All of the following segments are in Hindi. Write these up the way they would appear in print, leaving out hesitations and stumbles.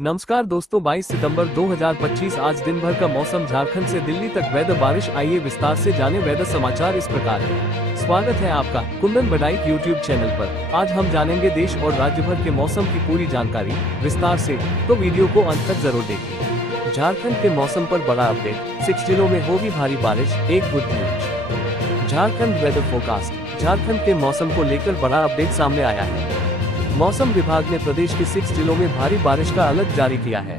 नमस्कार दोस्तों, 22 सितंबर 2025 आज दिन भर का मौसम। झारखंड से दिल्ली तक वेदर बारिश। आइए विस्तार से जाने वेदर समाचार इस प्रकार है। स्वागत है आपका कुंदन बडाइक यूट्यूब चैनल पर। आज हम जानेंगे देश और राज्य भर के मौसम की पूरी जानकारी विस्तार से, तो वीडियो को अंत तक जरूर देखिए। झारखंड के मौसम पर बड़ा अपडेट, 6 जिलों में होगी भारी बारिश, एक good news. Jharkhand weather forecast. Jharkhand के मौसम को लेकर बड़ा अपडेट सामने आया है। मौसम विभाग ने प्रदेश के 6 जिलों में भारी बारिश का अलर्ट जारी किया है।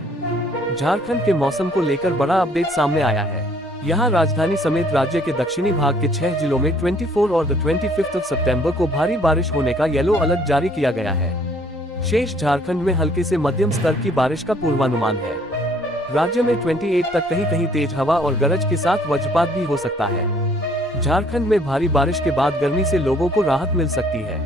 झारखंड के मौसम को लेकर बड़ा अपडेट सामने आया है। यहां राजधानी समेत राज्य के दक्षिणी भाग के 6 जिलों में 24 और 25 सितंबर को भारी बारिश होने का येलो अलर्ट जारी किया गया है। शेष झारखंड में हल्के से मध्यम स्तर की बारिश का पूर्वानुमान है। राज्य में 28 तक कहीं कहीं तेज हवा और गरज के साथ वज्रपात भी हो सकता है। झारखंड में भारी बारिश के बाद गर्मी से लोगों को राहत मिल सकती है।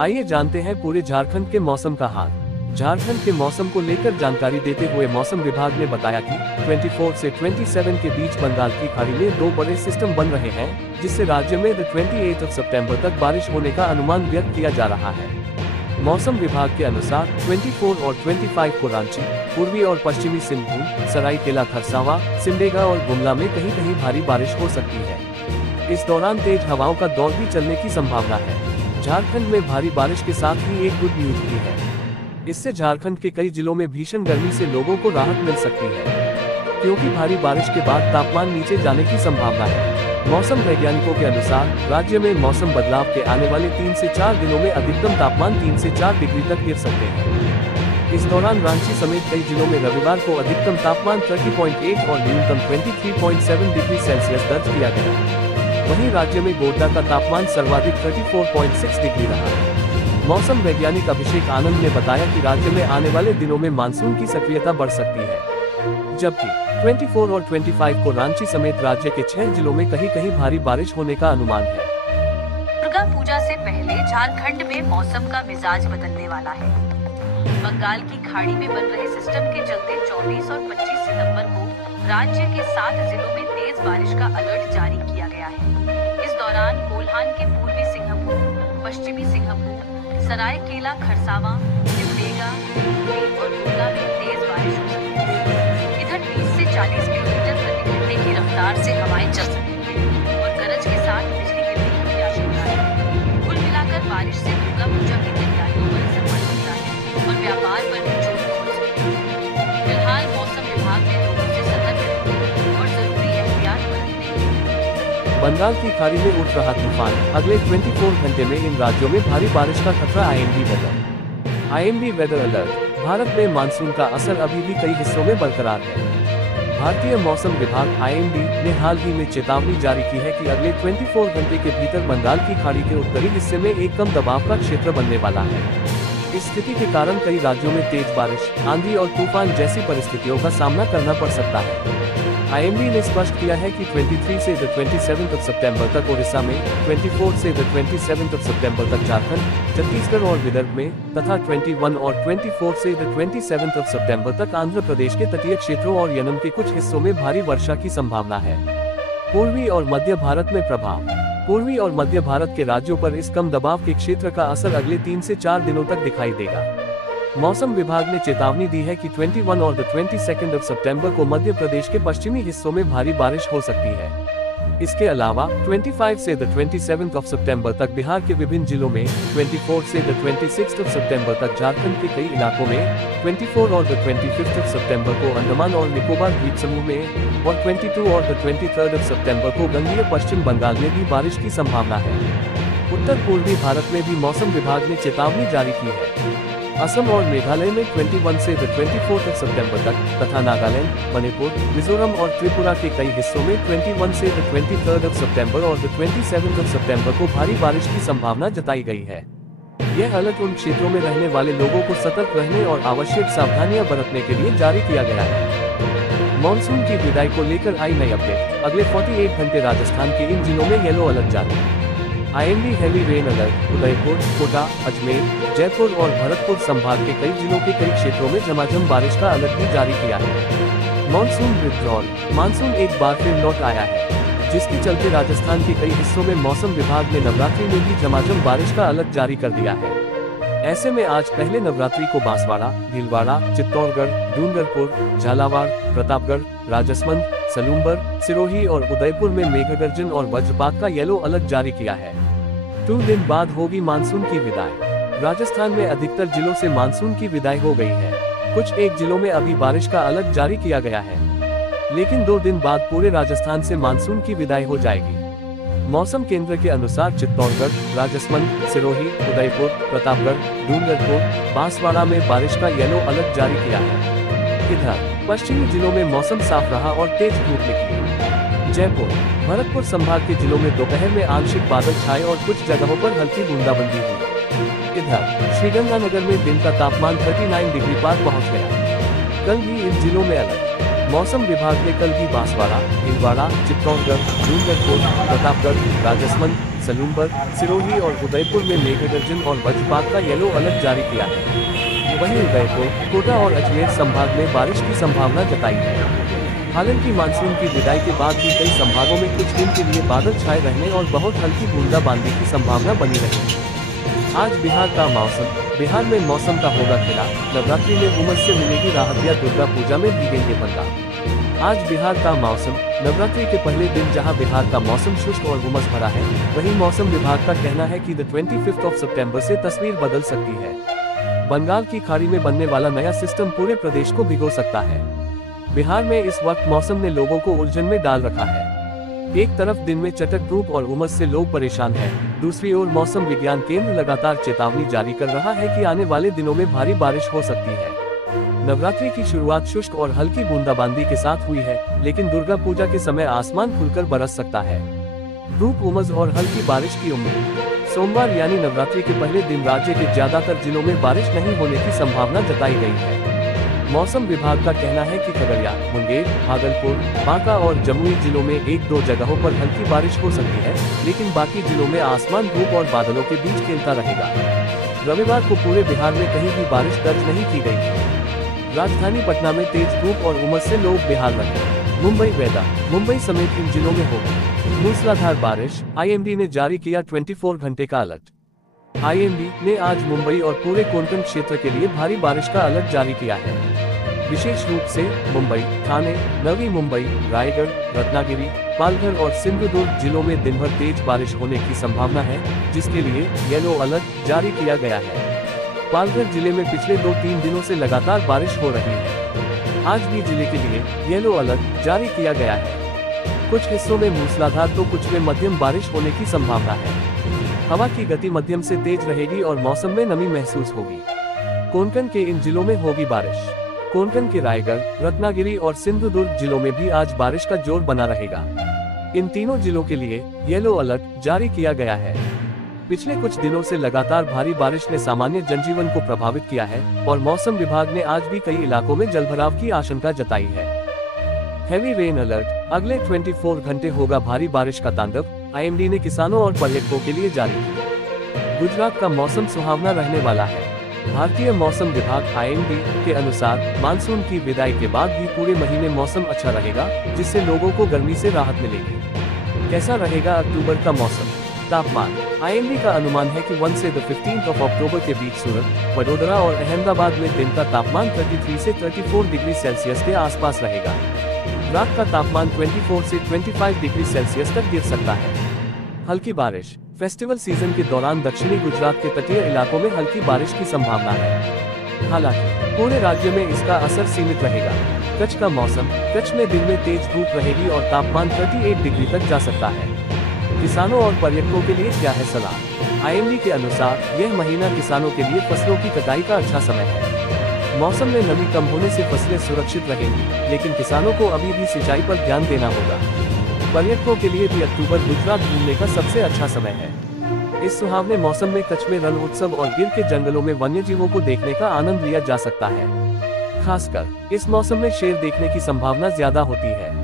आइए जानते हैं पूरे झारखंड के मौसम का हाल। झारखंड के मौसम को लेकर जानकारी देते हुए मौसम विभाग ने बताया कि 24 से 27 के बीच बंगाल की खाड़ी में 2 बड़े सिस्टम बन रहे हैं, जिससे राज्य में 28 सितंबर तक बारिश होने का अनुमान व्यक्त किया जा रहा है। मौसम विभाग के अनुसार 24 और 25 को रांची, पूर्वी और पश्चिमी सिंहभूम, सरायकेला खरसावां, सिमडेगा और गुमला में कहीं कहीं भारी बारिश हो सकती है। इस दौरान तेज हवाओं का दौर भी चलने की संभावना है। झारखंड में भारी बारिश के साथ ही एक गुड न्यूज भी है। इससे झारखंड के कई जिलों में भीषण गर्मी से लोगों को राहत मिल सकती है, क्योंकि भारी बारिश के बाद तापमान नीचे जाने की संभावना है। मौसम वैज्ञानिकों के अनुसार राज्य में मौसम बदलाव के आने वाले 3 से 4 दिनों में अधिकतम तापमान 3 से 4 डिग्री तक गिर सकते हैं। इस दौरान रांची समेत कई जिलों में रविवार को अधिकतम तापमान 30.8 और न्यूनतम 23.7 डिग्री सेल्सियस दर्ज किया गया। वहीं राज्य में गोड्डा का तापमान सर्वाधिक 34.6 डिग्री रहा। मौसम वैज्ञानिक अभिषेक आनंद ने बताया कि राज्य में आने वाले दिनों में मानसून की सक्रियता बढ़ सकती है, जबकि 24 और 25 को रांची समेत राज्य के 6 जिलों में कहीं कहीं भारी बारिश होने का अनुमान है। दुर्गा पूजा से पहले झारखंड में मौसम का मिजाज बदलने वाला है। बंगाल की खाड़ी में बन रहे सिस्टम के चलते 24 और 25 सितंबर को राज्य के 7 जिलों में तेज बारिश का अलर्ट जारी किया गया है। इस दौरान कोल्हान के पूर्वी सिंहभूम, पश्चिमी सिंहभूम, सरायकेला खरसावां, सिमडेगा और गुमला में तेज बारिश हो सकती है। इधर 30 से 40 किलोमीटर प्रति घंटे की रफ्तार से हवाएं चल सकती हैं और गरज के साथ बिजली गिरने की आशंका है। कुल मिलाकर बारिश से दुर्गा पूजा की तैयारियों पर असर पड़ सकता है और व्यापार पर भी चोट पहुंच सकती है। फिलहाल मौसम विभाग ने लोगों से सतर्क रहने और जरूरी एहतियात बरतने की। बंगाल की खाड़ी में उठ रहा तूफान। अगले 24 घंटे में इन राज्यों में भारी बारिश का खतरा। IMD weather alert. भारत में मानसून का असर अभी भी कई हिस्सों में बरकरार है। भारतीय मौसम विभाग IMD ने हाल ही में चेतावनी जारी की है कि अगले 24 घंटे के भीतर बंगाल की खाड़ी के उत्तरी हिस्से में एक कम दबाव का क्षेत्र बनने वाला है। इस स्थिति के कारण कई राज्यों में तेज बारिश, आंधी और तूफान जैसी परिस्थितियों का सामना करना पड़ सकता है। IMD ने स्पष्ट किया है कि 23 से 27 सितंबर तक ओडिशा में, 24 से 27 सितंबर तक झारखंड, छत्तीसगढ़ और विदर्भ में तथा 21 और 24 से 27 सितंबर तक आंध्र प्रदेश के तटीय क्षेत्रों और यनम के कुछ हिस्सों में भारी वर्षा की संभावना है। पूर्वी और मध्य भारत में प्रभाव। पूर्वी और मध्य भारत के राज्यों पर इस कम दबाव के क्षेत्र का असर अगले 3 से 4 दिनों तक दिखाई देगा। मौसम विभाग ने चेतावनी दी है कि 21 और 22 सितंबर को मध्य प्रदेश के पश्चिमी हिस्सों में भारी बारिश हो सकती है। इसके अलावा 25 से 27 सितंबर तक बिहार के विभिन्न जिलों में, 24 से 26 सितंबर तक झारखंड के कई इलाकों में, 24 और 25 सितंबर को अंडमान और निकोबार द्वीप समूह में और 22 और 23 सितंबर को गंगीय पश्चिम बंगाल में भी बारिश की संभावना है। उत्तर पूर्वी भारत में भी मौसम विभाग ने चेतावनी जारी की है। असम और मेघालय में 21 से 24 सितंबर तक तथा नागालैंड, मणिपुर, मिजोरम और त्रिपुरा के कई हिस्सों में 21 से 23 सितंबर और 27 सितंबर को भारी बारिश की संभावना जताई गई है। यह अलर्ट उन क्षेत्रों में रहने वाले लोगों को सतर्क रहने और आवश्यक सावधानियां बरतने के लिए जारी किया गया है। मॉनसून की विदाई को लेकर आई नई अपडेट। अगले 48 घंटे राजस्थान के इन जिलों में येलो अलर्ट जारी। IMD heavy rain alert. Udaipur, Kota, Ajmer, Jaipur और भरतपुर संभाग के कई जिलों के कई क्षेत्रों में झमाझम बारिश का अलर्ट भी जारी किया है। Monsoon withdrawal. मानसून एक बार फिर लौट आया है, जिसके चलते राजस्थान के कई हिस्सों में मौसम विभाग ने नवरात्रि में भी झमाझम बारिश का अलर्ट जारी कर दिया है। ऐसे में आज पहले नवरात्रि को बांसवाड़ा, भीलवाड़ा, चित्तौड़गढ़, डूंगरपुर, झालावाड़, प्रतापगढ़, राजसमंद, सलूम्बर, सिरोही और उदयपुर में मेघगर्जन और वज्रपात का येलो अलर्ट जारी किया है। 2 दिन बाद होगी मानसून की विदाई। राजस्थान में अधिकतर जिलों से मानसून की विदाई हो गई है। कुछ एक जिलों में अभी बारिश का अलर्ट जारी किया गया है, लेकिन 2 दिन बाद पूरे राजस्थान से मानसून की विदाई हो जाएगी। मौसम केंद्र के अनुसार चित्तौड़गढ़, राजसमंद, सिरोही, उदयपुर, प्रतापगढ़, डूंगरपुर, बांसवाड़ा में बारिश का येलो अलर्ट जारी किया है। इधर पश्चिमी जिलों में मौसम साफ रहा और तेज धूप निकली। जयपुर, भरतपुर संभाग के जिलों में दोपहर में आंशिक बादल छाए और कुछ जगहों पर हल्की बूंदाबांदी हुई। इधर श्रीगंगानगर में दिन का तापमान 39 डिग्री पार पहुंच गया। कल भी इन जिलों में अलर्ट। मौसम विभाग ने कल भी बांसवाड़ा, भीलवाड़ा, चित्तौड़गढ़, डूंगरपुर, प्रतापगढ़, राजसमंद, सलूम्बर, सिरोही और उदयपुर में मेघगर्जन और वज्रपात का येलो अलर्ट जारी किया है। वहीं उदयपुर, कोटा और अजमेर संभाग में बारिश की संभावना जताई है। हालांकि मानसून की विदाई के बाद भी कई संभागों में कुछ दिन के लिए बादल छाए रहने और बहुत हल्की बूंदाबांदी की संभावना बनी रहेगी। आज बिहार का मौसम। बिहार में मौसम का होगा खिला। नवरात्रि में उमस से मिलेगी राहत या दुर्गा पूजा में भीगेंगे बंगाल। आज बिहार का मौसम। नवरात्रि के पहले दिन जहां बिहार का मौसम शुष्क और उमस भरा है, वहीं मौसम विभाग का कहना है कि 25 सितंबर से तस्वीर बदल सकती है। बंगाल की खाड़ी में बनने वाला नया सिस्टम पूरे प्रदेश को भिगो सकता है। बिहार में इस वक्त मौसम ने लोगों को उलझन में डाल रखा है। एक तरफ दिन में चटक धूप और उमस से लोग परेशान हैं, दूसरी ओर मौसम विज्ञान केंद्र लगातार चेतावनी जारी कर रहा है कि आने वाले दिनों में भारी बारिश हो सकती है। नवरात्रि की शुरुआत शुष्क और हल्की बूंदाबांदी के साथ हुई है, लेकिन दुर्गा पूजा के समय आसमान खुलकर बरस सकता है। धूप, उमस और हल्की बारिश की उम्मीद। सोमवार यानी नवरात्रि के पहले दिन राज्य के ज्यादातर जिलों में बारिश नहीं होने की संभावना जताई गई है। मौसम विभाग का कहना है कि खगड़िया, मुंगेर, भागलपुर, बांका और जमुई जिलों में 1-2 जगहों पर हल्की बारिश हो सकती है, लेकिन बाकी जिलों में आसमान धूप और बादलों के बीच खेलता रहेगा। रविवार को पूरे बिहार में कहीं भी बारिश दर्ज नहीं की गई। राजधानी पटना में तेज धूप और उमस से लोग बेहाल रहे। मुंबई वेदर। मुंबई समेत इन जिलों में होगी मूसलाधार बारिश। आईएमडी ने जारी किया 24 घंटे का अलर्ट। आईएमडी ने आज मुंबई और पूरे कोंकण क्षेत्र के लिए भारी बारिश का अलर्ट जारी किया है। विशेष रूप से मुंबई, ठाणे, नवी मुंबई, रायगढ़, रत्नागिरी, पालघर और सिंधुदुर्ग जिलों में दिन भर तेज बारिश होने की संभावना है, जिसके लिए येलो अलर्ट जारी किया गया है। पालघर जिले में पिछले 2-3 दिनों से लगातार बारिश हो रही है। आज भी जिले के लिए येलो अलर्ट जारी किया गया है। कुछ हिस्सों में मूसलाधार तो कुछ में मध्यम बारिश होने की संभावना है। हवा की गति मध्यम से तेज रहेगी और मौसम में नमी महसूस होगी। कोंकण के इन जिलों में होगी बारिश। कोंकण के रायगढ़, रत्नागिरी और सिंधुदुर्ग जिलों में भी आज बारिश का जोर बना रहेगा। इन तीनों जिलों के लिए येलो अलर्ट जारी किया गया है। पिछले कुछ दिनों से लगातार भारी बारिश ने सामान्य जनजीवन को प्रभावित किया है और मौसम विभाग ने आज भी कई इलाकों में जलभराव की आशंका जताई है। Heavy rain alert. अगले 24 घंटे होगा भारी बारिश का तांडव, आईएमडी ने किसानों और पर्यटकों के लिए जारी की। गुजरात का मौसम सुहावना रहने वाला है। भारतीय मौसम विभाग आईएमडी के अनुसार मानसून की विदाई के बाद भी पूरे महीने मौसम अच्छा रहेगा, जिससे लोगों को गर्मी से राहत मिलेगी। कैसा रहेगा अक्टूबर का मौसम? तापमान। आईएमडी का अनुमान है कि 1 से 15 अक्टूबर के बीच सूरत, वडोदरा और अहमदाबाद में दिन का तापमान 33 से 34 डिग्री सेल्सियस के आसपास रहेगा। रात का तापमान 24 से 25 डिग्री सेल्सियस तक गिर सकता है। हल्की बारिश। फेस्टिवल सीजन के दौरान दक्षिणी गुजरात के तटीय इलाकों में हल्की बारिश की संभावना है। हालांकि पूरे राज्य में इसका असर सीमित रहेगा। कच्छ का मौसम। कच्छ में दिन में तेज धूप रहेगी और तापमान 38 डिग्री तक जा सकता है। किसानों और पर्यटकों के लिए क्या है सलाह? आईएमडी के अनुसार यह महीना किसानों के लिए फसलों की कटाई का अच्छा समय है। मौसम में नमी कम होने से फसलें सुरक्षित रहेंगी, लेकिन किसानों को अभी भी सिंचाई पर ध्यान देना होगा। पर्यटकों के लिए भी अक्टूबर गुजरात घूमने का सबसे अच्छा समय है। इस सुहावने मौसम में कच्छ में रण उत्सव और गिर के जंगलों में वन्य जीवों को देखने का आनंद लिया जा सकता है। खासकर इस मौसम में शेर देखने की संभावना ज्यादा होती है।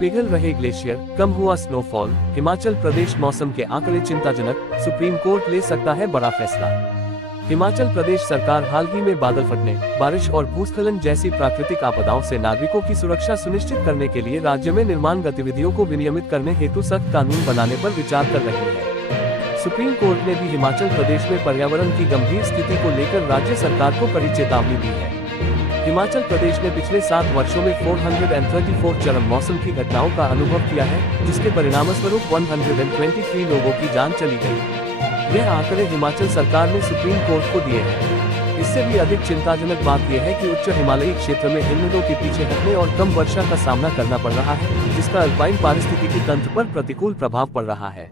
पिघल रहे ग्लेशियर, कम हुआ स्नोफॉल। हिमाचल प्रदेश मौसम के आंकड़े चिंताजनक, सुप्रीम कोर्ट ले सकता है बड़ा फैसला। हिमाचल प्रदेश सरकार हाल ही में बादल फटने, बारिश और भूस्खलन जैसी प्राकृतिक आपदाओं से नागरिकों की सुरक्षा सुनिश्चित करने के लिए राज्य में निर्माण गतिविधियों को विनियमित करने हेतु सख्त कानून बनाने पर विचार कर रही है। सुप्रीम कोर्ट ने भी हिमाचल प्रदेश में पर्यावरण की गंभीर स्थिति को लेकर राज्य सरकार को कड़ी चेतावनी दी है। हिमाचल प्रदेश ने पिछले 7 वर्षों में 434 चरम मौसम की घटनाओं का अनुभव किया है, जिसके परिणामस्वरूप 123 लोगों की जान चली गई। यह आंकड़े हिमाचल सरकार ने सुप्रीम कोर्ट को दिए हैं। इससे भी अधिक चिंताजनक बात यह है कि उच्च हिमालयी क्षेत्र में हिमनदों के पीछे हटने और कम वर्षा का सामना करना पड़ रहा है, जिसका अल्पाइन पारिस्थितिकी तंत्र पर प्रतिकूल प्रभाव पड़ रहा है।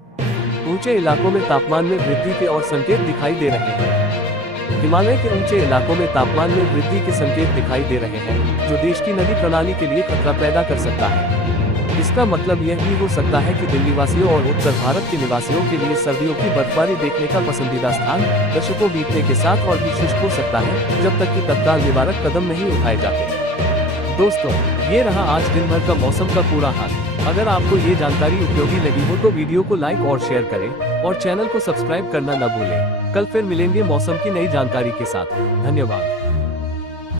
ऊंचे इलाकों में तापमान में वृद्धि के और संकेत दिखाई दे रहे हैं। हिमालय के ऊंचे इलाकों में तापमान में वृद्धि के संकेत दिखाई दे रहे हैं, जो देश की नदी प्रणाली के लिए खतरा पैदा कर सकता है। इसका मतलब यह भी हो सकता है कि दिल्ली वासियों और उत्तर भारत के निवासियों के लिए सर्दियों की बर्फबारी देखने का पसंदीदा स्थान दशकों बीतने के साथ और भी शुष्क हो सकता है, जब तक कि तत्काल निवारक कदम नहीं उठाए जाते। दोस्तों, ये रहा आज दिन भर का मौसम का पूरा हाल। अगर आपको ये जानकारी उपयोगी लगी हो तो वीडियो को लाइक और शेयर करें और चैनल को सब्सक्राइब करना न भूलें। कल फिर मिलेंगे मौसम की नई जानकारी के साथ। धन्यवाद।